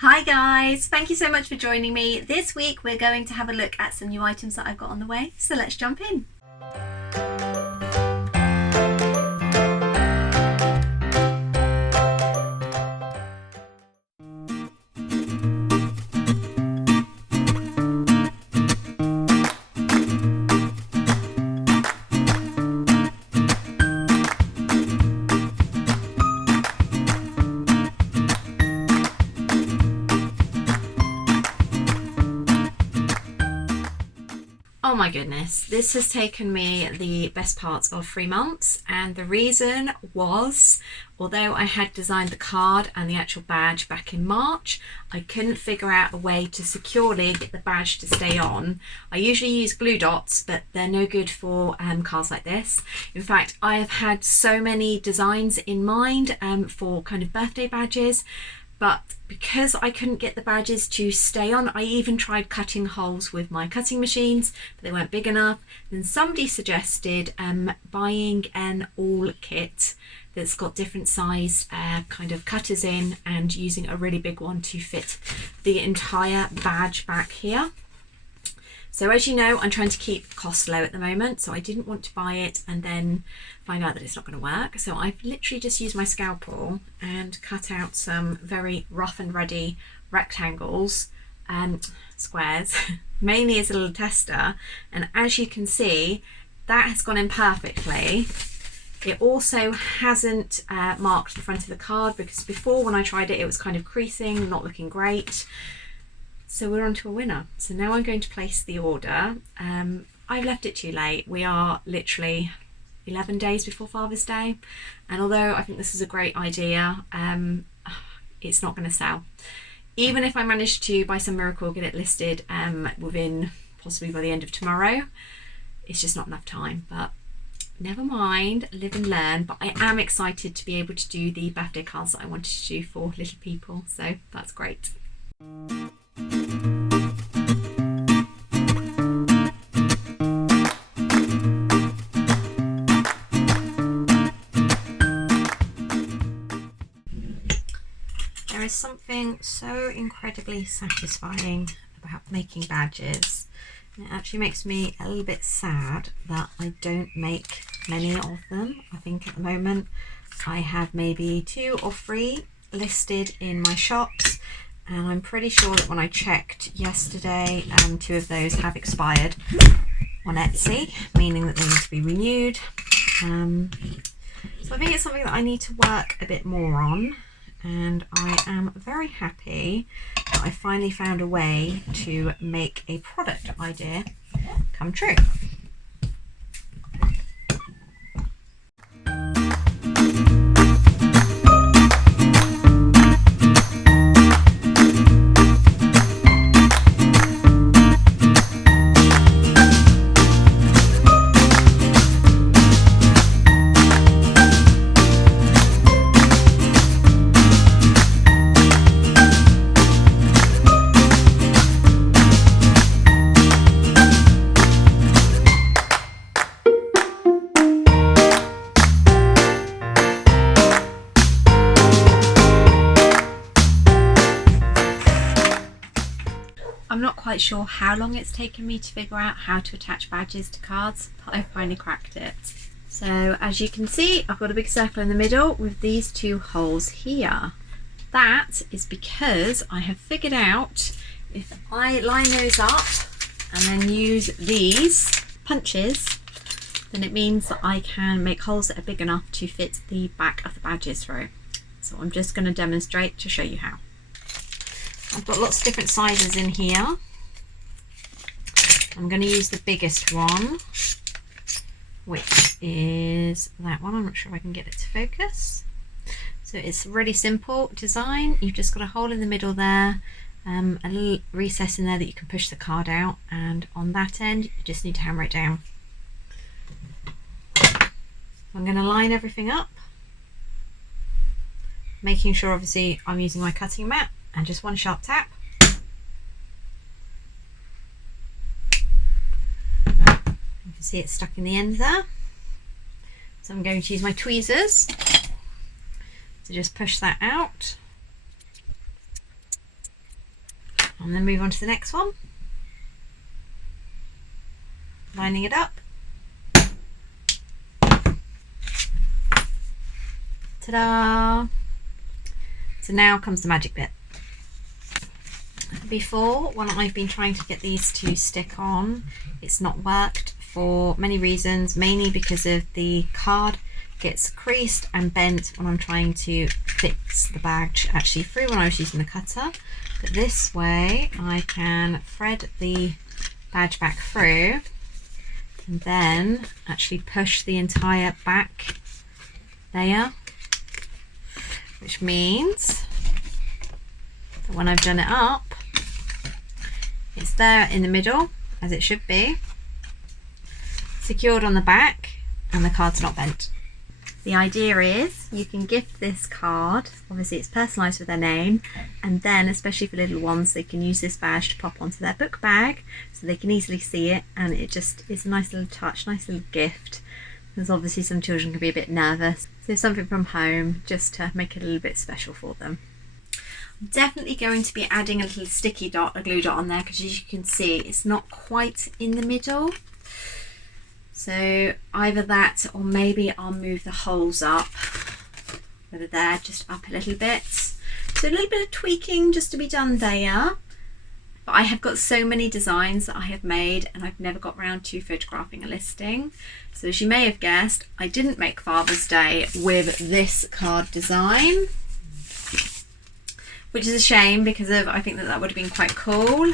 Hi guys, thank you so much for joining me. This week we're going to have a look at some new items that I've got on the way, so let's jump in. Oh my goodness, this has taken me the best part of 3 months, and the reason was, although I had designed the card and the actual badge back in March, I couldn't figure out a way to securely get the badge to stay on. I usually use glue dots, but they're no good for cards like this. In fact, I have had so many designs in mind for kind of birthday badges, but because I couldn't get the badges to stay on, I even tried cutting holes with my cutting machines, but they weren't big enough. Then somebody suggested buying an all kit that's got different size kind of cutters in, and using a really big one to fit the entire badge back here. So as you know, I'm trying to keep costs low at the moment, so I didn't want to buy it and then find out that it's not going to work. So I've literally just used my scalpel and cut out some very rough and ready rectangles and squares, mainly as a little tester. And as you can see, that has gone in perfectly. It also hasn't marked the front of the card, because before when I tried it, it was kind of creasing, not looking great. So we're on to a winner. So now I'm going to place the order. I've left it too late. We are literally 11 days before Father's Day. And although I think this is a great idea, it's not going to sell. Even if I manage to, by some miracle, get it listed within possibly by the end of tomorrow, it's just not enough time. But never mind, live and learn. But I am excited to be able to do the birthday cards that I wanted to do for little people. So that's great. There is something so incredibly satisfying about making badges. It actually makes me a little bit sad that I don't make many of them. I think at the moment I have maybe 2 or 3 listed in my shops, and I'm pretty sure that when I checked yesterday, 2 of those have expired on Etsy, meaning that they need to be renewed. So I think it's something that I need to work a bit more on, and I am very happy that I finally found a way to make a product idea come true. I'm not quite sure how long it's taken me to figure out how to attach badges to cards, but I finally cracked it. So as you can see, I've got a big circle in the middle with these 2 holes here. That is because I have figured out if I line those up and then use these punches, then it means that I can make holes that are big enough to fit the back of the badges through. So I'm just going to demonstrate to show you how. I've got lots of different sizes in here. I'm going to use the biggest one, which is that one. I'm not sure if I can get it to focus. So it's a really simple design. You've just got a hole in the middle there, a little recess in there that you can push the card out, and on that end you just need to hammer it down. I'm going to line everything up, making sure obviously I'm using my cutting mat, and just one sharp tap. You can see it's stuck in the end there. So I'm going to use my tweezers to just push that out. And then move on to the next one. Lining it up. Ta-da! So now comes the magic bit. Before, when I've been trying to get these to stick on, it's not worked for many reasons, mainly because of the card gets creased and bent when I'm trying to fix the badge actually through when I was using the cutter. But this way I can thread the badge back through and then actually push the entire back layer, which means that when I've done it up, it's there in the middle as it should be, secured on the back, and the card's not bent. The idea is you can gift this card, obviously it's personalised with their name, and then especially for little ones they can use this badge to pop onto their book bag so they can easily see it, and it just is a nice little touch, nice little gift, because obviously some children can be a bit nervous. So something from home just to make it a little bit special for them. I'm definitely going to be adding a little sticky dot, a glue dot on there, because as you can see it's not quite in the middle. So either that or maybe I'll move the holes up, whether they're just up a little bit. So a little bit of tweaking just to be done there. But I have got so many designs that I have made and I've never got round to photographing a listing. So as you may have guessed, I didn't make Father's Day with this card design, which is a shame because I think that would have been quite cool.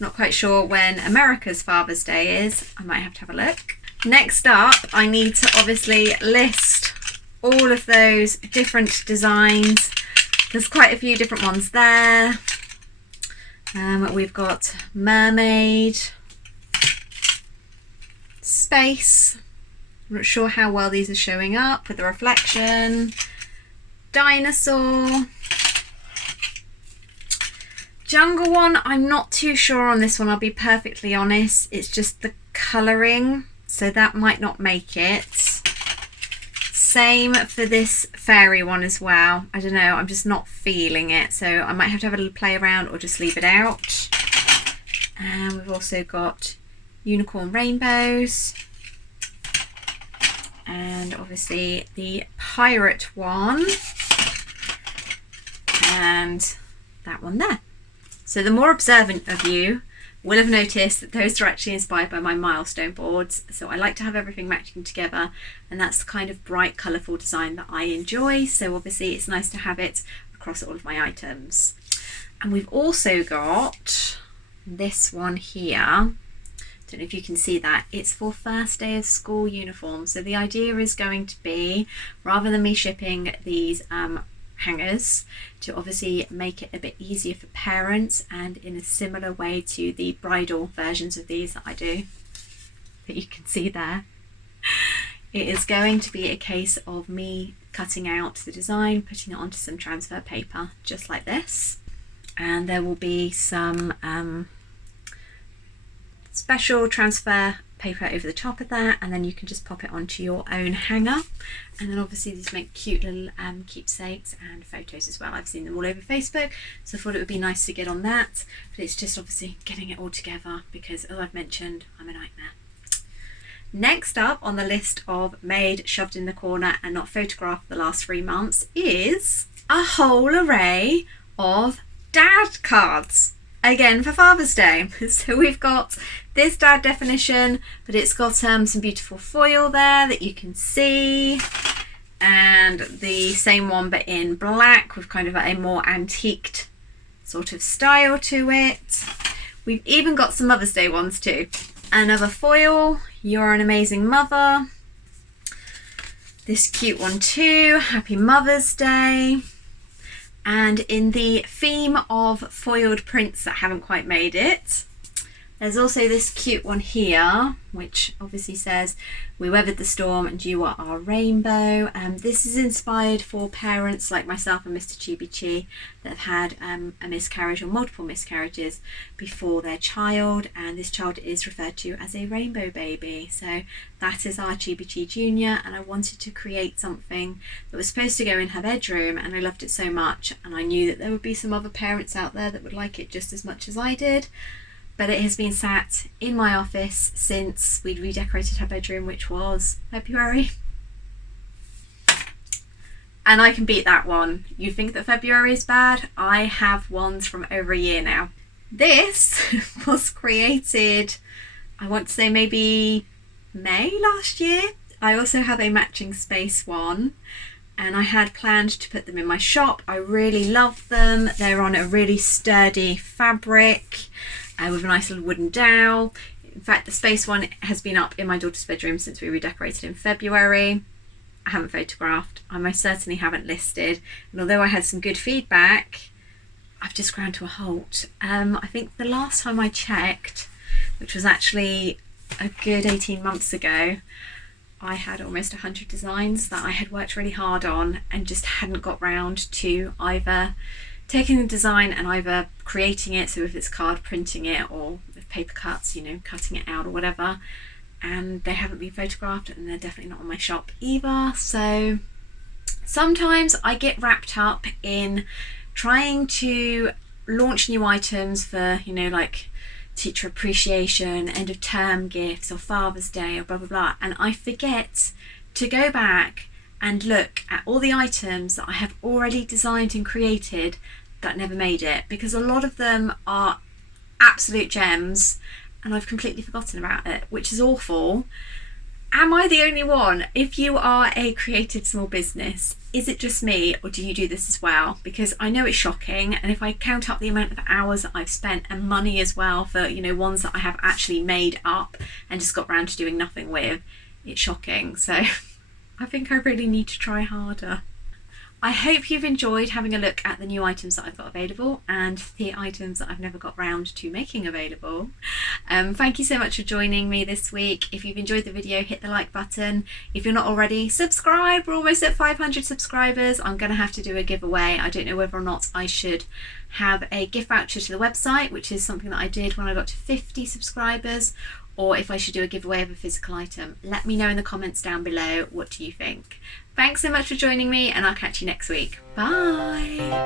Not quite sure when America's Father's Day is. I might have to have a look. Next up, I need to obviously list all of those different designs. There's quite a few different ones there. We've got mermaid, space. I'm not sure how well these are showing up with the reflection. Dinosaur. Jungle one, I'm not too sure on this one, I'll be perfectly honest. It's just the colouring, so that might not make it. Same for this fairy one as well. I don't know, I'm just not feeling it, so I might have to have a little play around or just leave it out. And we've also got unicorn rainbows. And obviously the pirate one. And that one there. So the more observant of you will have noticed that those are actually inspired by my milestone boards. So I like to have everything matching together, and that's the kind of bright, colourful design that I enjoy. So obviously it's nice to have it across all of my items. And we've also got this one here. Don't know if you can see that. It's for first day of school uniforms. So the idea is going to be, rather than me shipping these hangers, to obviously make it a bit easier for parents, and in a similar way to the bridal versions of these that I do, that you can see there. It is going to be a case of me cutting out the design, putting it onto some transfer paper just like this, and there will be some special transfer paper over the top of that, and then you can just pop it onto your own hanger. And then obviously these make cute little keepsakes and photos as well. I've seen them all over Facebook, so I thought it would be nice to get on that, but it's just obviously getting it all together because, as I've mentioned, I'm a nightmare. Next up on the list of made, shoved in the corner and not photographed the last 3 months is a whole array of dad cards. Again for Father's Day. So we've got this dad definition, but it's got some beautiful foil there that you can see, and the same one but in black with kind of a more antiqued sort of style to it. We've even got some Mother's Day ones too. Another foil, you're an amazing mother. This cute one too, Happy Mother's Day. And in the theme of foiled prints that haven't quite made it, There's also this cute one here, which obviously says, "We weathered the storm and you are our rainbow." This is inspired for parents like myself and Mr. Chibi that have had a miscarriage or multiple miscarriages before their child, and this child is referred to as a rainbow baby. So that is our Chibi Junior, and I wanted to create something that was supposed to go in her bedroom, and I loved it so much, and I knew that there would be some other parents out there that would like it just as much as I did. But it has been sat in my office since we'd redecorated her bedroom, which was February. And I can beat that one. You think that February is bad? I have ones from over a year now. This was created, I want to say maybe May last year. I also have a matching space one, and I had planned to put them in my shop. I really love them. They're on a really sturdy fabric with a nice little wooden dowel. In fact, the space one has been up in my daughter's bedroom since we redecorated in February. I haven't photographed. I most certainly haven't listed. And although I had some good feedback, I've just ground to a halt. I think the last time I checked, which was actually a good 18 months ago, I had almost 100 designs that I had worked really hard on and just hadn't got round to either taking the design and either creating it, so if it's card, printing it, or with paper cuts, cutting it out or whatever, and they haven't been photographed, and they're definitely not on my shop either. So sometimes I get wrapped up in trying to launch new items for, like teacher appreciation, end of term gifts, or Father's Day, or blah blah blah, and I forget to go back and look at all the items that I have already designed and created that never made it, because a lot of them are absolute gems and I've completely forgotten about it, which is awful. Am I the only one? If you are a creative small business, is it just me, or do you do this as well? Because I know it's shocking, and if I count up the amount of hours that I've spent and money as well for, ones that I have actually made up and just got round to doing nothing with, it's shocking. So I think I really need to try harder. I hope you've enjoyed having a look at the new items that I've got available and the items that I've never got round to making available. Thank you so much for joining me this week. If you've enjoyed the video, hit the like button. If you're not already, subscribe. We're almost at 500 subscribers. I'm going to have to do a giveaway. I don't know whether or not I should have a gift voucher to the website, which is something that I did when I got to 50 subscribers, or if I should do a giveaway of a physical item. Let me know in the comments down below. What do you think? Thanks so much for joining me, and I'll catch you next week. Bye!